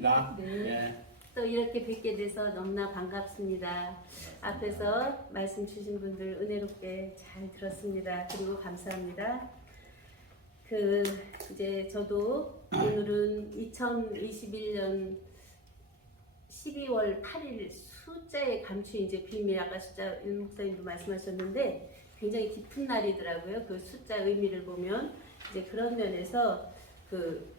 나. 네. 예. 또 이렇게 뵙게 돼서 너무나 반갑습니다. 앞에서 말씀 주신 분들 은혜롭게 잘 들었습니다. 그리고 감사합니다. 그 이제 저도 오늘은 2021년 12월 8일 숫자의 감추 이제 비밀 아까 숫자 윤 목사님도 말씀하셨는데 굉장히 깊은 날이더라고요. 그 숫자 의미를 보면 이제 그런 면에서 그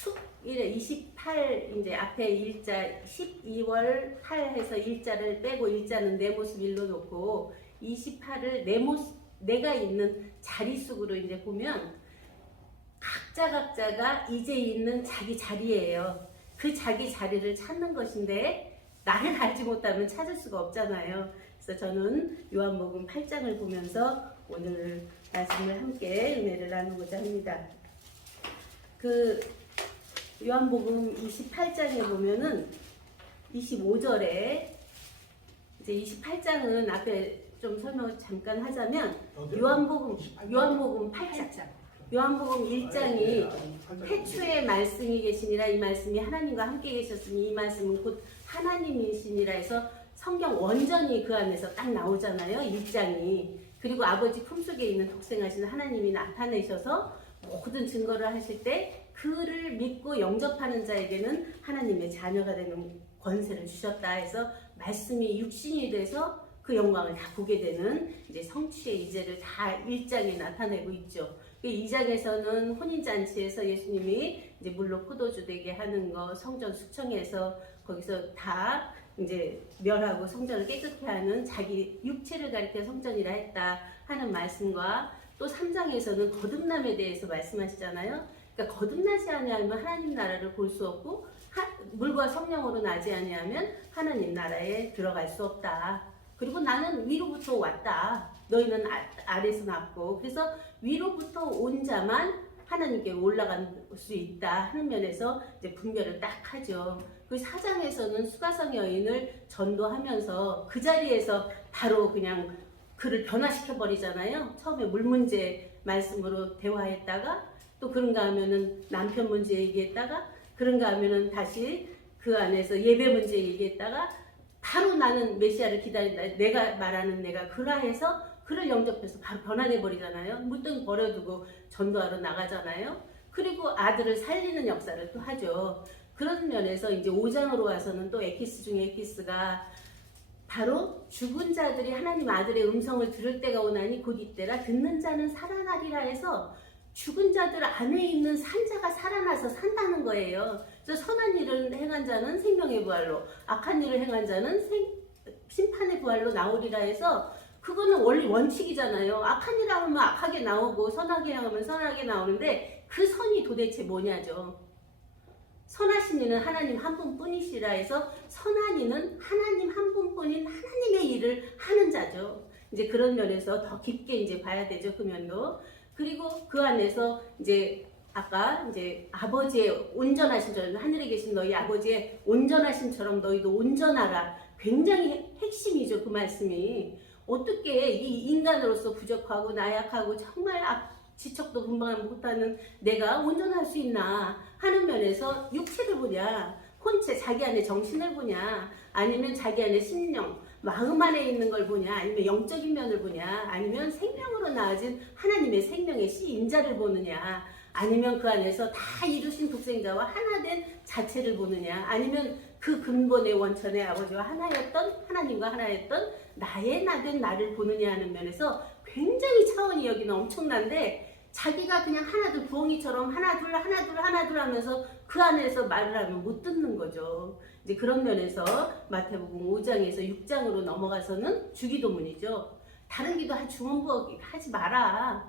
숙일에 28 이제 앞에 일자 12월 8 해서 일자를 빼고 일자는 내 모습 일로 놓고 28을 내 모습 내가 있는 자리 속으로 이제 보면 각자 각자가 이제 있는 자기 자리예요. 그 자기 자리를 찾는 것인데 나를 알지 못하면 찾을 수가 없잖아요. 그래서 저는 요한복음 8장을 보면서 오늘 말씀을 함께 은혜를 나누고자 합니다. 그 요한복음 28장에 보면은 25절에 이제 28장은 앞에 좀 설명을 잠깐 하자면 요한복음 요한복음 8장. 요한복음 1장이 태초에 말씀이 계시니라 이 말씀이 하나님과 함께 계셨으니 이 말씀은 곧 하나님이시니라 해서 성경 원전이 그 안에서 딱 나오잖아요. 1장이. 그리고 아버지 품속에 있는 독생하신 하나님이 나타내셔서 모든 증거를 하실 때 그를 믿고 영접하는 자에게는 하나님의 자녀가 되는 권세를 주셨다 해서 말씀이 육신이 돼서 그 영광을 다 보게 되는 이제 성취의 이제를 다 1장에 나타내고 있죠. 2장에서는 혼인잔치에서 예수님이 이제 물로 포도주 되게 하는 거 성전 숙청에서 거기서 다 이제 멸하고 성전을 깨끗게 하는 자기 육체를 가리켜 성전이라 했다 하는 말씀과 또 3장에서는 거듭남에 대해서 말씀하시잖아요. 그러니까 거듭나지 아니하면 하나님 나라를 볼 수 없고 하, 물과 성령으로 나지 아니하면 하나님 나라에 들어갈 수 없다. 그리고 나는 위로부터 왔다. 너희는 아, 아래서 났고 그래서 위로부터 온 자만 하나님께 올라갈 수 있다 하는 면에서 이제 분별을 딱 하죠. 그 사장에서는 수가성 여인을 전도하면서 그 자리에서 바로 그냥 그를 변화시켜 버리잖아요. 처음에 물 문제 말씀으로 대화했다가 또 그런가 하면은 남편 문제 얘기했다가 그런가 하면은 다시 그 안에서 예배 문제 얘기했다가 바로 나는 메시아를 기다린다. 내가 말하는 내가 그라해서 그를 영접해서 바로 변화돼 버리잖아요. 물등 버려두고 전도하러 나가잖아요. 그리고 아들을 살리는 역사를 또 하죠. 그런 면에서 이제 5장으로 와서는 또 에키스 중에 에키스가 바로 죽은 자들이 하나님 아들의 음성을 들을 때가 오나니 곧 이때라 듣는 자는 살아나리라 해서 죽은 자들 안에 있는 산자가 살아나서 산다는 거예요. 그래서 선한 일을 행한 자는 생명의 부활로, 악한 일을 행한 자는 생, 심판의 부활로 나오리라 해서 그거는 원리 원칙이잖아요. 악한 일 하면 악하게 나오고 선하게 하면 선하게 나오는데 그 선이 도대체 뭐냐죠. 선하신 이는 하나님 한 분뿐이시라 해서 선한 이는 하나님 한 분뿐인 하나님의 일을 하는 자죠. 이제 그런 면에서 더 깊게 이제 봐야 되죠. 그 면도. 그리고 그 안에서 이제 아까 이제 아버지의 온전하신 줄 하늘에 계신 너희 아버지의 온전하신처럼 너희도 온전하라. 굉장히 핵심이죠. 그 말씀이. 어떻게 이 인간으로서 부족하고 나약하고 정말 악- 지척도 금방 못하는 내가 온전할 수 있나 하는 면에서 육체를 보냐? 혼체 자기 안에 정신을 보냐? 아니면 자기 안에 심령 마음 안에 있는 걸 보냐? 아니면 영적인 면을 보냐? 아니면 생명으로 나아진 하나님의 생명의 씨 인자를 보느냐? 아니면 그 안에서 다 이루신 독생자와 하나 된 자체를 보느냐? 아니면 그 근본의 원천의 아버지와 하나였던 하나님과 하나였던 나의 나된 나를 보느냐 하는 면에서 굉장히 차원이 여기는 엄청난데 자기가 그냥 하나둘 부엉이처럼 하나둘 하나둘 하나둘 하면서 그 안에서 말을 하면 못 듣는 거죠. 이제 그런 면에서 마태복음 5장에서 6장으로 넘어가서는 주기도문이죠. 다른 기도 한 주문부어 하지 마라.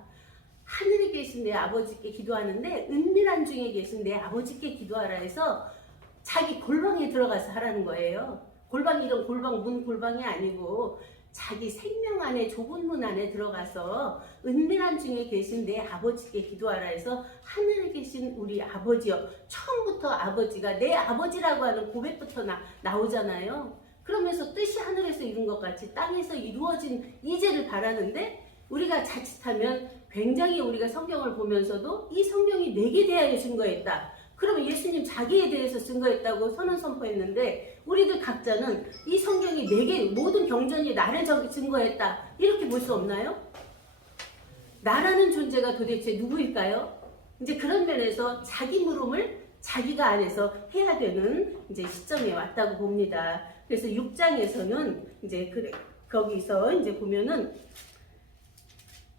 하늘에 계신 내 아버지께 기도하는데 은밀한 중에 계신 내 아버지께 기도하라 해서 자기 골방에 들어가서 하라는 거예요. 골방 이런 골방 문 골방이 아니고 자기 생명 안에 좁은 문 안에 들어가서 은밀한 중에 계신 내 아버지께 기도하라 해서 하늘에 계신 우리 아버지요. 처음부터 아버지가 내 아버지라고 하는 고백부터 나, 나오잖아요. 그러면서 뜻이 하늘에서 이룬 것 같이 땅에서 이루어진 이제를 바라는데 우리가 자칫하면 굉장히 우리가 성경을 보면서도 이 성경이 내게 대하여 증거했다. 그러면 예수님 자기에 대해서 증거했다고 선언 선포했는데 우리들 각자는 이 성경이 내게 모든 경전이 나를 저기 증거했다 이렇게 볼 수 없나요? 나라는 존재가 도대체 누구일까요? 이제 그런 면에서 자기 물음을 자기가 안에서 해야 되는 이제 시점에 왔다고 봅니다. 그래서 6장에서는 이제 그 거기서 이제 보면은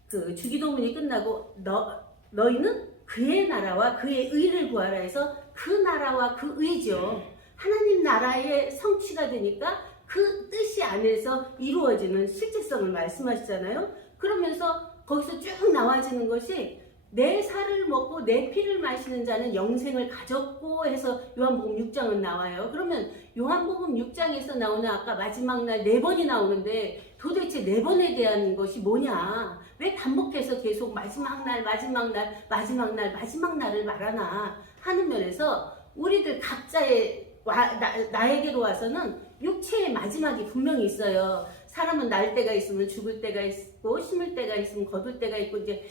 그 주기도문이 끝나고 너 너희는 그의 나라와 그의 의를 구하라 해서 그 나라와 그 의죠. 하나님 나라의 성취가 되니까 그 뜻이 안에서 이루어지는 실제성을 말씀하시잖아요. 그러면서 거기서 쭉 나와지는 것이 내 살을 먹고 내 피를 마시는 자는 영생을 가졌고 해서 요한복음 6장은 나와요. 그러면 요한복음 6장에서 나오는 아까 마지막 날 네 번이 나오는데 도대체 네 번에 대한 것이 뭐냐? 왜 반복해서 계속 마지막 날, 마지막 날, 마지막 날, 마지막 날을 말하나 하는 면에서 우리들 각자의 와, 나, 나에게로 와서는 육체의 마지막이 분명히 있어요. 사람은 날 때가 있으면 죽을 때가 있고 심을 때가 있으면 거둘 때가 있고 이제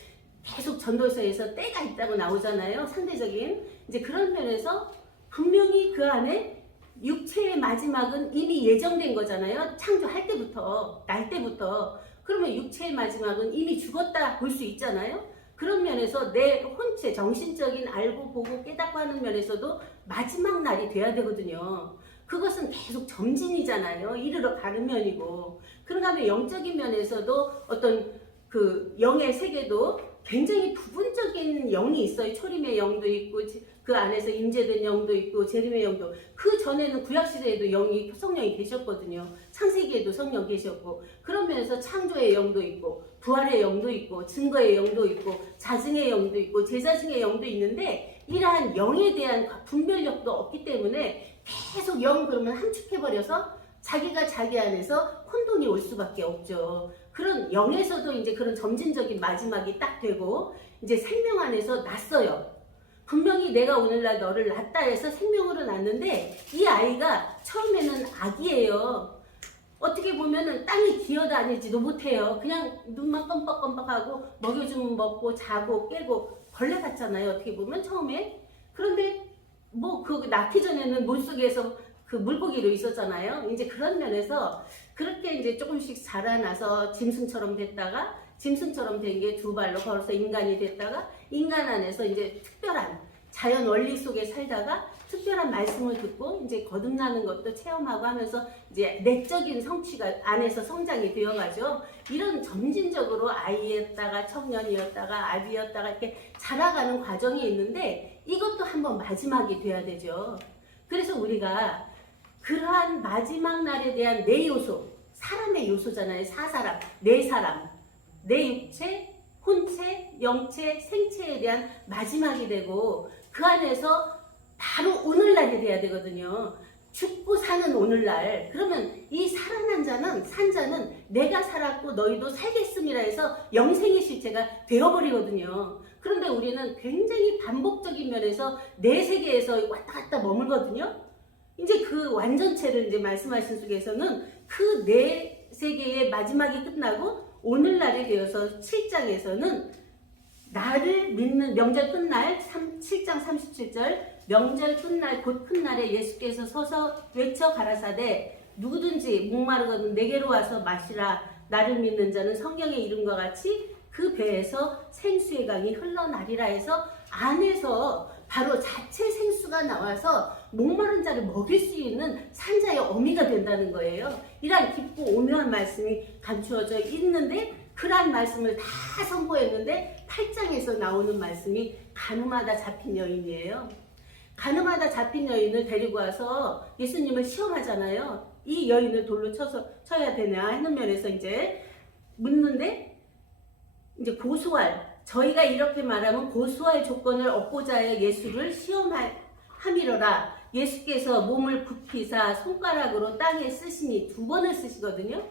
계속 전도서에서 때가 있다고 나오잖아요. 상대적인 이제 그런 면에서 분명히 그 안에 육체의 마지막은 이미 예정된 거잖아요. 창조할 때부터 날 때부터 그러면 육체의 마지막은 이미 죽었다 볼 수 있잖아요. 그런 면에서 내 혼체 정신적인 알고 보고 깨닫고 하는 면에서도 마지막 날이 돼야 되거든요. 그것은 계속 점진이잖아요. 이르러 가는 면이고. 그런가 하면 영적인 면에서도 어떤 그 영의 세계도 굉장히 부분적인 영이 있어요. 초림의 영도 있고 그 안에서 임재된 영도 있고 재림의 영도 그 전에는 구약 시대에도 영이 성령이 계셨거든요. 창세기에도 성령 계셨고 그런 면에서 창조의 영도 있고 부활의 영도 있고 증거의 영도 있고 자증의 영도 있고 제자증의 영도 있는데 이러한 영에 대한 분별력도 없기 때문에 계속 영 그러면 함축해 버려서 자기가 자기 안에서 혼돈이 올 수밖에 없죠. 그런 영에서도 이제 그런 점진적인 마지막이 딱 되고 이제 생명 안에서 났어요. 분명히 내가 오늘날 너를 낳다 해서 생명으로 낳는데 이 아이가 처음에는 아기예요. 어떻게 보면은 땅에 기어다니지도 못해요. 그냥 눈만 껌뻑껌뻑하고 먹여주면 먹고 자고 깨고 벌레 같잖아요. 어떻게 보면 처음에. 그런데 뭐 그 낳기 전에는 물속에서 그 물고기로 있었잖아요. 이제 그런 면에서 그렇게 이제 조금씩 자라나서 짐승처럼 됐다가 짐승처럼 된 게 두 발로 걸어서 인간이 됐다가 인간 안에서 이제 특별한 자연 원리 속에 살다가 특별한 말씀을 듣고 이제 거듭나는 것도 체험하고 하면서 이제 내적인 성취가 안에서 성장이 되어가죠. 이런 점진적으로 아이였다가 청년이었다가 아비였다가 이렇게 자라가는 과정이 있는데 이것도 한번 마지막이 돼야 되죠. 그래서 우리가 그러한 마지막 날에 대한 내 요소, 사람의 요소잖아요. 사사람, 내 사람, 내 육체, 혼체, 영체, 생체에 대한 마지막이 되고 그 안에서 바로 오늘날이 돼야 되거든요. 죽고 사는 오늘날. 그러면 이 살아난 자는, 산 자는 내가 살았고 너희도 살겠음이라 해서 영생의 실체가 되어버리거든요. 그런데 우리는 굉장히 반복적인 면에서 내 세계에서 왔다 갔다 머물거든요. 이제 그 완전체를 이제 말씀하신 속에서는 그 내 세계의 마지막이 끝나고 오늘날이 되어서 7장에서는 나를 믿는 명절 끝날 3, 7장 37절 명절 끝날 곧 끝날에 예수께서 서서 외쳐 가라사대 누구든지 목마르거든 내게로 와서 마시라. 나를 믿는 자는 성경에 이름과 같이 그 배에서 생수의 강이 흘러나리라 해서 안에서 바로 자체 생수가 나와서 목마른 자를 먹일 수 있는 산자의 어미가 된다는 거예요. 이러한 깊고 오묘한 말씀이 감추어져 있는데 그러한 말씀을 다 선포했는데 8장에서 나오는 말씀이 가늠하다 잡힌 여인이에요. 가늠하다 잡힌 여인을 데리고 와서 예수님을 시험하잖아요. 이 여인을 돌로 쳐서 쳐야 되냐 하는 면에서 이제 묻는데 이제 고소할 저희가 이렇게 말하면 고소할 조건을 얻고자 하여 예수를 시험함이로라. 예수께서 몸을 굽히사 손가락으로 땅에 쓰시니 두 번을 쓰시거든요.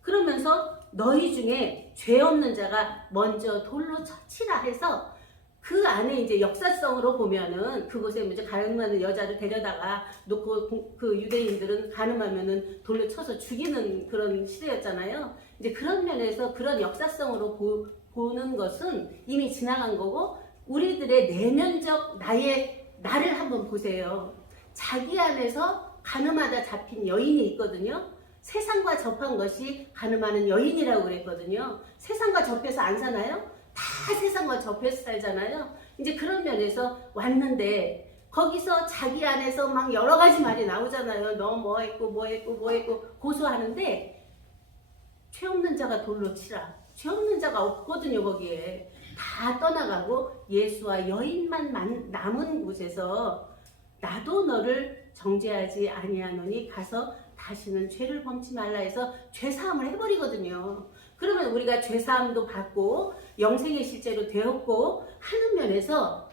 그러면서 너희 중에 죄 없는 자가 먼저 돌로 쳐치라 해서 그 안에 이제 역사성으로 보면은 그곳에 이제 가늠하는 여자를 데려다가 놓고 그 유대인들은 가늠하면은 돌로 쳐서 죽이는 그런 시대였잖아요. 이제 그런 면에서 그런 역사성으로 보, 보는 것은 이미 지나간 거고 우리들의 내면적 나의 나를 한번 보세요. 자기 안에서 가늠하다 잡힌 여인이 있거든요. 세상과 접한 것이 가늠하는 여인이라고 그랬거든요. 세상과 접해서 안 사나요? 다 세상과 접해서 살잖아요. 이제 그런 면에서 왔는데 거기서 자기 안에서 막 여러 가지 말이 나오잖아요. 너 뭐 했고 뭐 했고 뭐 했고 고소하는데 죄 없는 자가 돌로 치라. 죄 없는 자가 없거든요 거기에. 다 떠나가고 예수와 여인만 만- 남은 곳에서 나도 너를 정죄하지 아니하노니 가서 다시는 죄를 범치 말라 해서 죄 사함을 해버리거든요. 그러면 우리가 죄 사함도 받고 영생의 실제로 되었고 하는 면에서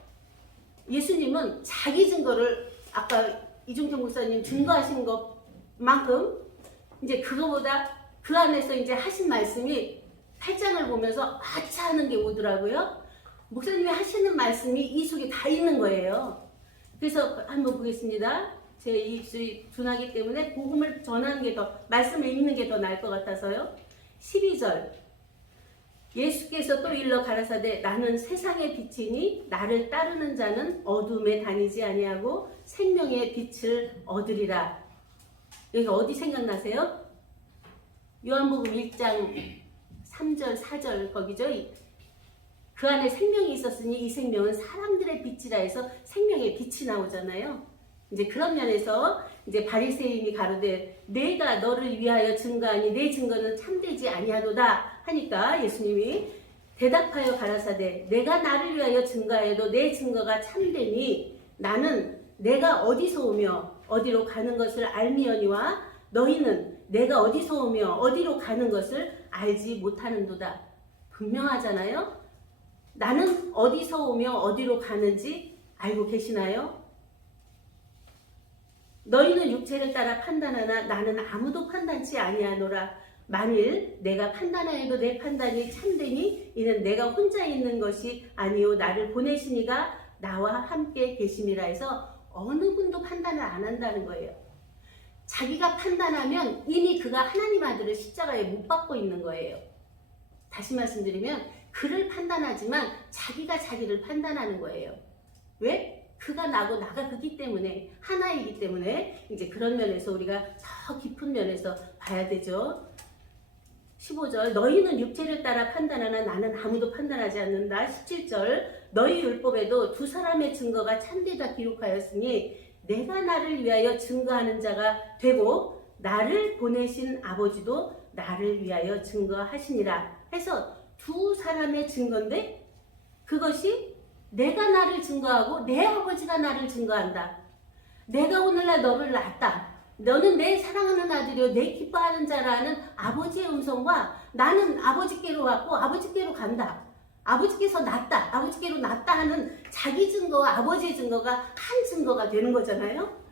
예수님은 자기 증거를 아까 이종경 목사님 증거하신 것만큼 이제 그거보다 그 안에서 이제 하신 말씀이 8장을 보면서 아차 하는 게 오더라고요. 목사님이 하시는 말씀이 이 속에 다 있는 거예요. 그래서 한번 보겠습니다. 제 입술이 둔하기 때문에 복음을 전하는 게 더, 말씀을 읽는 게 더 나을 것 같아서요. 12절. 예수께서 또 일러 가라사대 나는 세상의 빛이니 나를 따르는 자는 어둠에 다니지 아니하고 생명의 빛을 얻으리라. 여기 어디 생각나세요? 요한복음 1장 3절 4절 거기죠. 그 안에 생명이 있었으니 이 생명은 사람들의 빛이라 해서 생명의 빛이 나오잖아요. 이제 그런 면에서 이제 바리새인이 가로되 내가 너를 위하여 증거하니 내 증거는 참되지 아니하도다 하니까 예수님이 대답하여 가라사대 내가 나를 위하여 증거하여도 내 증거가 참되니 나는 내가 어디서 오며 어디로 가는 것을 알미언니와 너희는 내가 어디서 오며 어디로 가는 것을 알지 못하는도다 분명하잖아요 나는 어디서 오며 어디로 가는지 알고 계시나요? 너희는 육체를 따라 판단하나 나는 아무도 판단치 아니하노라. 만일 내가 판단하여도 내 판단이 참되니 이는 내가 혼자 있는 것이 아니요 나를 보내시니가 나와 함께 계심이라 해서 어느 분도 판단을 안 한다는 거예요. 자기가 판단하면 이미 그가 하나님 아들을 십자가에 못 박고 있는 거예요. 다시 말씀드리면 그를 판단하지만 자기가 자기를 판단하는 거예요. 왜? 그가 나고 나가 그기 때문에 하나이기 때문에 이제 그런 면에서 우리가 저 깊은 면에서 봐야 되죠. 15절 너희는 육체를 따라 판단하나 나는 아무도 판단하지 않는다. 17절 너희 율법에도 두 사람의 증거가 참되다 기록하였으니 내가 나를 위하여 증거하는 자가 되고 나를 보내신 아버지도 나를 위하여 증거하시니라 해서 두 사람의 증거인데 그것이 내가 나를 증거하고 내 아버지가 나를 증거한다. 내가 오늘날 너를 낳았다. 너는 내 사랑하는 아들이요 내 기뻐하는 자라는 아버지의 음성과 나는 아버지께로 왔고 아버지께로 간다. 아버지께서 낳았다. 아버지께로 낳았다 하는 자기 증거와 아버지의 증거가 한 증거가 되는 거잖아요.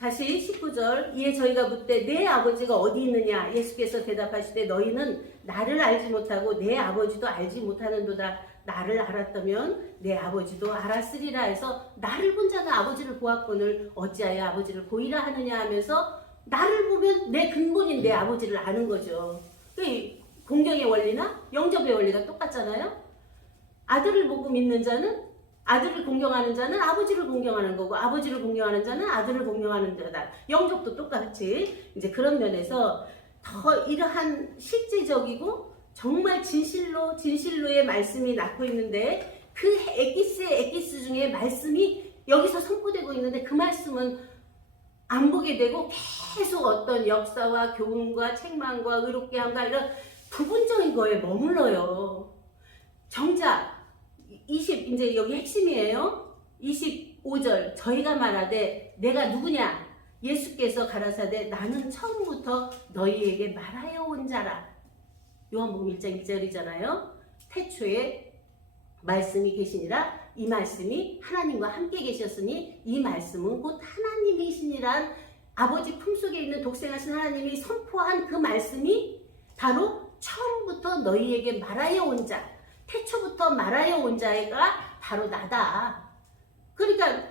다시 19절 이에 저희가 묻되 내 아버지가 어디 있느냐 예수께서 대답하시되 너희는 나를 알지 못하고 내 아버지도 알지 못하는도다 나를 알았다면 내 아버지도 알았으리라 해서 나를 본 자가 아버지를 보았거늘 어찌하여 아버지를 보이라 하느냐 하면서 나를 보면 내 근본인 내 아버지를 아는 거죠. 그 공경의 원리나 영접의 원리가 똑같잖아요. 아들을 보고 믿는 자는 아들을 공경하는 자는 아버지를 공경하는 거고 아버지를 공경하는 자는 아들을 공경하는 자다. 영접도 똑같이 이제 그런 면에서 더 이러한 실제적이고 정말 진실로 진실로의 말씀이 낳고 있는데 그 에기스의 에기스 중에 말씀이 여기서 선포되고 있는데 그 말씀은 안 보게 되고 계속 어떤 역사와 교훈과 책망과 의롭게 함과 이런 부분적인 거에 머물러요. 정작 20 이제 여기 핵심이에요. 25절 저희가 말하되 내가 누구냐 예수께서 가라사대 나는 처음부터 너희에게 말하여 온 자라. 요한복음 1장 2절이잖아요. 태초에 말씀이 계시니라 이 말씀이 하나님과 함께 계셨으니 이 말씀은 곧 하나님이시니란 아버지 품속에 있는 독생하신 하나님이 선포한 그 말씀이 바로 처음부터 너희에게 말하여 온 자, 태초부터 말하여 온 자가 바로 나다. 그러니까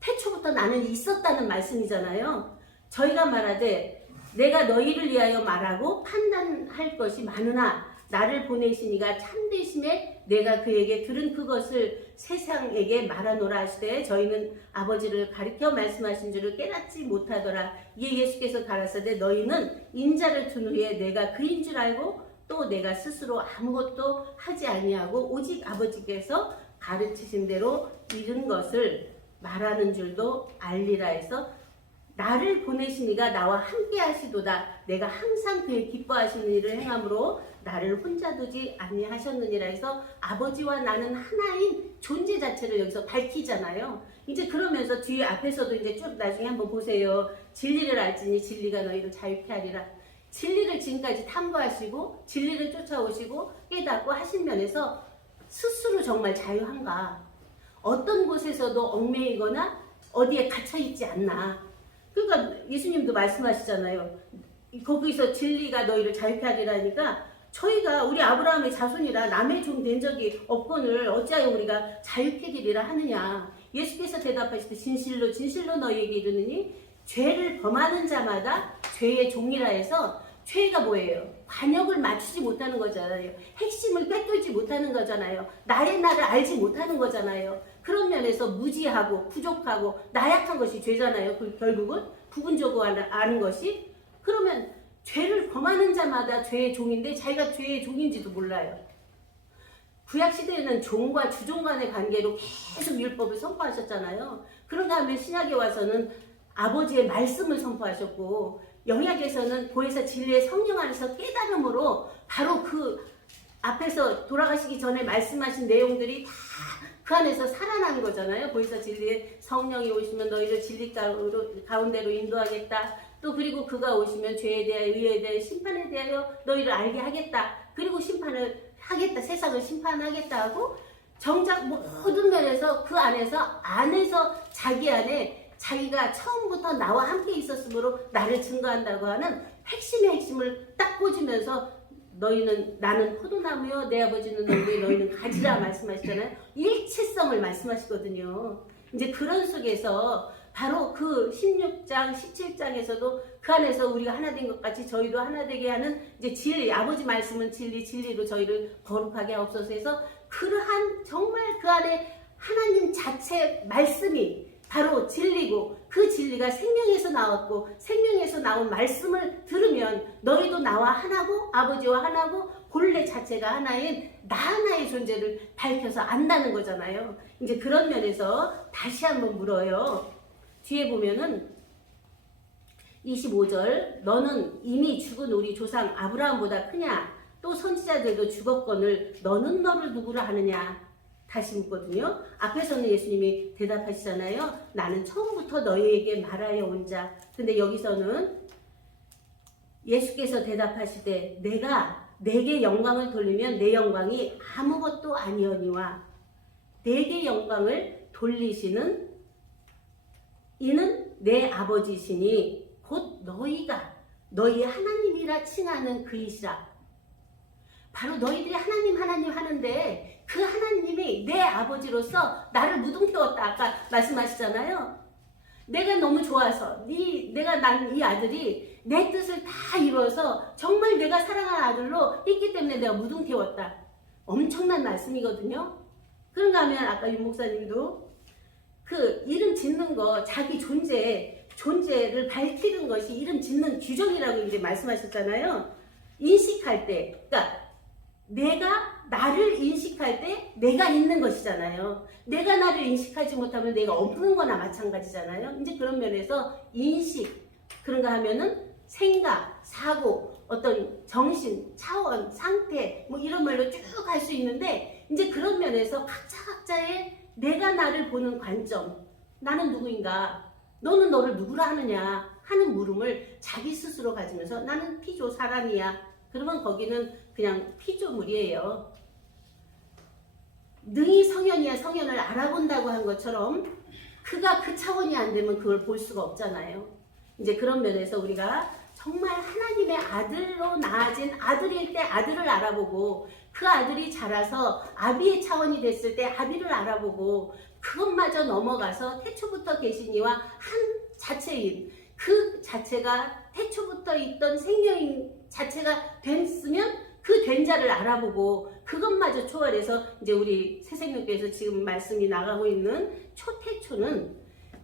태초부터 나는 있었다는 말씀이잖아요. 저희가 말하되 내가 너희를 위하여 말하고 판단할 것이 많으나 나를 보내신 이가 참되심에 내가 그에게 들은 그것을 세상에게 말하노라 하시되 저희는 아버지를 가리켜 말씀하신 줄을 깨닫지 못하더라 이에 예수께서 가라사대 너희는 인자를 둔 후에 내가 그인 줄 알고 또 내가 스스로 아무것도 하지 아니하고 오직 아버지께서 가르치신 대로 이른 것을 말하는 줄도 알리라 해서 나를 보내신 이가 나와 함께 하시도다 내가 항상 그의 기뻐하시는 일을 행함으로 나를 혼자 두지 아니하셨느니라 해서 아버지와 나는 하나인 존재 자체를 여기서 밝히잖아요. 이제 그러면서 뒤에 앞에서도 이제 쭉 나중에 한번 보세요. 진리를 알지니 진리가 너희를 자유케 하리라. 진리를 지금까지 탐구하시고 진리를 쫓아오시고 깨닫고 하신 면에서 스스로 정말 자유한가? 어떤 곳에서도 얽매이거나 어디에 갇혀 있지 않나? 그러니까 예수님도 말씀하시잖아요. 거기서 진리가 너희를 자유케 하리라니까 저희가 우리 아브라함의 자손이라 남의 종 된 적이 없거늘 어찌하여 우리가 자유케 되리라 하느냐 예수께서 대답하시되 진실로 진실로 너희에게 이르느니 죄를 범하는 자마다 죄의 종이라 해서 죄가 뭐예요? 관역을 맞추지 못하는 거잖아요. 핵심을 꿰뚫지 못하는 거잖아요. 나의 나를 알지 못하는 거잖아요. 그런 면에서 무지하고 부족하고 나약한 것이 죄잖아요. 그 결국은 부분적으로 아는- 것이 그러면 죄를 범하는 자마다 죄의 종인데 자기가 죄의 종인지도 몰라요. 구약 시대에는 종과 주종 간의 관계로 계속 율법을 선포하셨잖아요. 그런 다음에 신약에 와서는 아버지의 말씀을 선포하셨고 영약에서는 보혜사 진리의 성령 안에서 깨달음으로 바로 그 앞에서 돌아가시기 전에 말씀하신 내용들이 다 그 안에서 살아나는 거잖아요. 보혜사 진리의 성령이 오시면 너희를 진리 가운데로 인도하겠다. 또 그리고 그가 오시면 죄에 대하여 의에 대하여 심판에 대하여 너희를 알게 하겠다. 그리고 심판을 하겠다. 세상을 심판하겠다 하고 정작 모든 면에서 그 안에서 안에서 자기 안에 자기가 처음부터 나와 함께 있었으므로 나를 증거한다고 하는 핵심의 핵심을 딱 꽂으면서 너희는 나는 포도나무요 내 아버지는 농부요 너희는 가지라 말씀하시잖아요. 일체성을 말씀하시거든요. 이제 그런 속에서 바로 그 16장 17장에서도 그 안에서 우리가 하나 된 것 같이 저희도 하나 되게 하는 이제 진리 아버지 말씀은 진리 진리로 저희를 거룩하게 하옵소서 해서 그러한 정말 그 안에 하나님 자체 말씀이 바로 진리고 그 진리가 생명에서 나왔고 생명에서 나온 말씀을 들으면 너희도 나와 하나고 아버지와 하나고 본래 자체가 하나인 나 하나의 존재를 밝혀서 안다는 거잖아요. 이제 그런 면에서 다시 한번 물어요. 뒤에 보면은 25절 너는 이미 죽은 우리 조상 아브라함보다 크냐 또 선지자들도 죽었거늘 너는 너를 누구라 하느냐 다시 묻거든요. 앞에서는 예수님이 대답하시잖아요. 나는 처음부터 너희에게 말하여 온 자. 근데 여기서는 예수께서 대답하시되 내가 내게 영광을 돌리면 내 영광이 아무것도 아니오니와 내게 영광을 돌리시는 이는 내 아버지시니 곧 너희가 너희 하나님이라 칭하는 그이시라. 바로 너희들이 하나님 하나님 하는데 그 하나님이 내 아버지로서 나를 무등 태웠다 아까 말씀하시잖아요. 내가 너무 좋아서 네 내가 난 이 아들이 내 뜻을 다 이루어서 정말 내가 사랑하는 아들로 있기 때문에 내가 무등 태웠다. 엄청난 말씀이거든요. 그런가 하면 아까 윤 목사님도 그 이름 짓는 거 자기 존재 존재를 밝히는 것이 이름 짓는 규정이라고 이제 말씀하셨잖아요. 인식할 때, 그러니까 내가 나를 인식할 때 내가 있는 것이잖아요. 내가 나를 인식하지 못하면 내가 없는 거나 마찬가지잖아요. 이제 그런 면에서 인식, 그런가 하면은 생각, 사고, 어떤 정신, 차원, 상태, 뭐 이런 말로 쭉갈수 있는데, 이제 그런 면에서 각자 각자의 내가 나를 보는 관점, 나는 누구인가, 너는 너를 누구라 하느냐 하는 물음을 자기 스스로 가지면서 나는 피조 사람이야. 그러면 거기는 그냥 피조물이에요. 능히 성현이야 성현을 알아본다고 한 것처럼 그가 그 차원이 안 되면 그걸 볼 수가 없잖아요. 이제 그런 면에서 우리가 정말 하나님의 아들로 나아진 아들일 때 아들을 알아보고 그 아들이 자라서 아비의 차원이 됐을 때 아비를 알아보고 그것마저 넘어가서 태초부터 계신 이와 한 자체인 그 자체가 태초부터 있던 생명인 자체가 됐으면 그그된 자를 알아보고 그것마저 초월해서 이제 우리 새생명교에서 지금 말씀이 나가고 있는 초태초는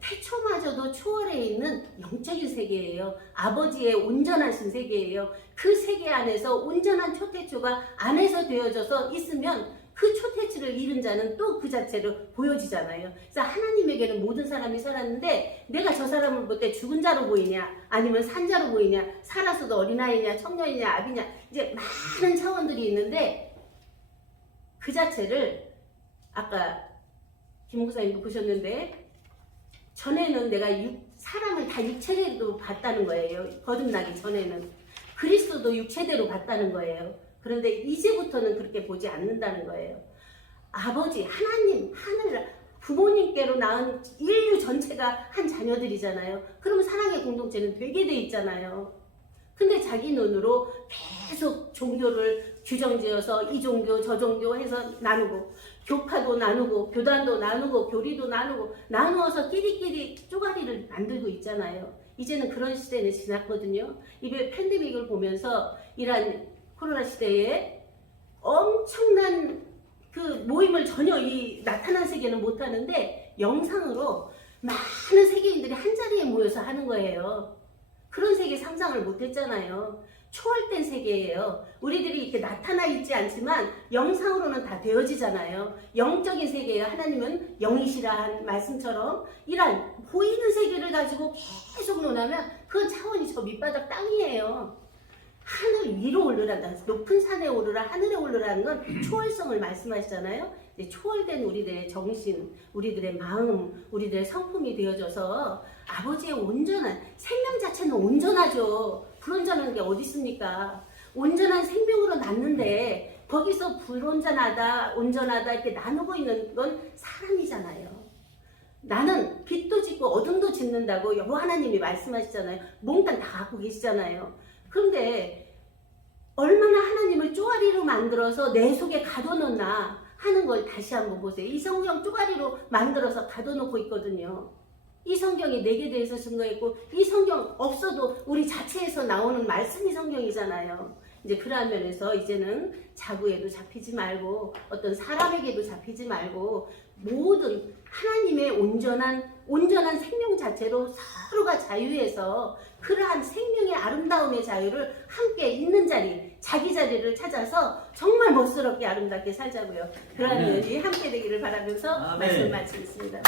태초마저도 초월해 있는 영적인 세계예요. 아버지의 온전하신 세계예요. 그 세계 안에서 온전한 초태초가 안에서 되어져서 있으면 그 초태초를 잃은 자는 또 그 자체로 보여지잖아요. 그래서 하나님에게는 모든 사람이 살았는데 내가 저 사람을 볼 때 죽은 자로 보이냐 아니면 산 자로 보이냐 살아서도 어린아이냐 청년이냐 아비냐 이제 많은 차원들이 있는데 그 자체를 아까 김 목사님도 보셨는데 전에는 내가 육, 사람을 다 육체대로 봤다는 거예요. 거듭나기 전에는 그리스도도 육체대로 봤다는 거예요. 그런데 이제부터는 그렇게 보지 않는다는 거예요. 아버지 하나님 하늘 부모님께로 낳은 인류 전체가 한 자녀들이잖아요. 그러면 사랑의 공동체는 되게 돼 있잖아요. 근데 자기 눈으로 계속 종교를 규정지어서 이 종교 저 종교 해서 나누고 교파도 나누고 교단도 나누고 교리도 나누고 나누어서 끼리끼리 쪼가리를 만들고 있잖아요. 이제는 그런 시대는 지났거든요. 이번 팬데믹을 보면서 이란 코로나 시대에 엄청난 그 모임을 전혀 이 나타난 세계는 못하는데 영상으로 많은 세계인들이 한 자리에 모여서 하는 거예요. 그런 세계 상상을 못했잖아요. 초월된 세계예요. 우리들이 이렇게 나타나 있지 않지만 영상으로는 다 되어지잖아요. 영적인 세계예요. 하나님은 영이시라 한 말씀처럼 이런 보이는 세계를 가지고 계속 논하면 그 차원이 저 밑바닥 땅이에요. 하늘 위로 올르란다. 높은 산에 오르라, 하늘에 올르라는 건 초월성을 말씀하시잖아요. 초월된 우리들의 정신, 우리들의 마음, 우리들의 성품이 되어져서 아버지의 온전한 생명 자체는 온전하죠. 불온전한 게 어디 있습니까? 온전한 생명으로 낳는데 거기서 불온전하다, 온전하다 이렇게 나누고 있는 건 사람이잖아요. 나는 빛도 짓고 어둠도 짓는다고 여호 하나님이 말씀하시잖아요. 몽땅 다 갖고 계시잖아요. 그런데 얼마나 하나님을 쪼아리로 만들어서 내 속에 가둬놓나 하는 걸 다시 한번 보세요. 이 성경 쪼가리로 만들어서 가둬놓고 있거든요. 이 성경이 내게 대해서 증거했고 이 성경 없어도 우리 자체에서 나오는 말씀이 성경이잖아요. 이제 그러한 면에서 이제는 자구에도 잡히지 말고 어떤 사람에게도 잡히지 말고 모든 하나님의 온전한 온전한 생명 자체로 서로가 자유해서 그러한 생명의 아름다움의 자유를 함께 있는 자리, 자기 자리를 찾아서 정말 멋스럽게 아름답게 살자고요. 그러한. 일이 함께 되기를 바라면서 아멘. 말씀 마치겠습니다.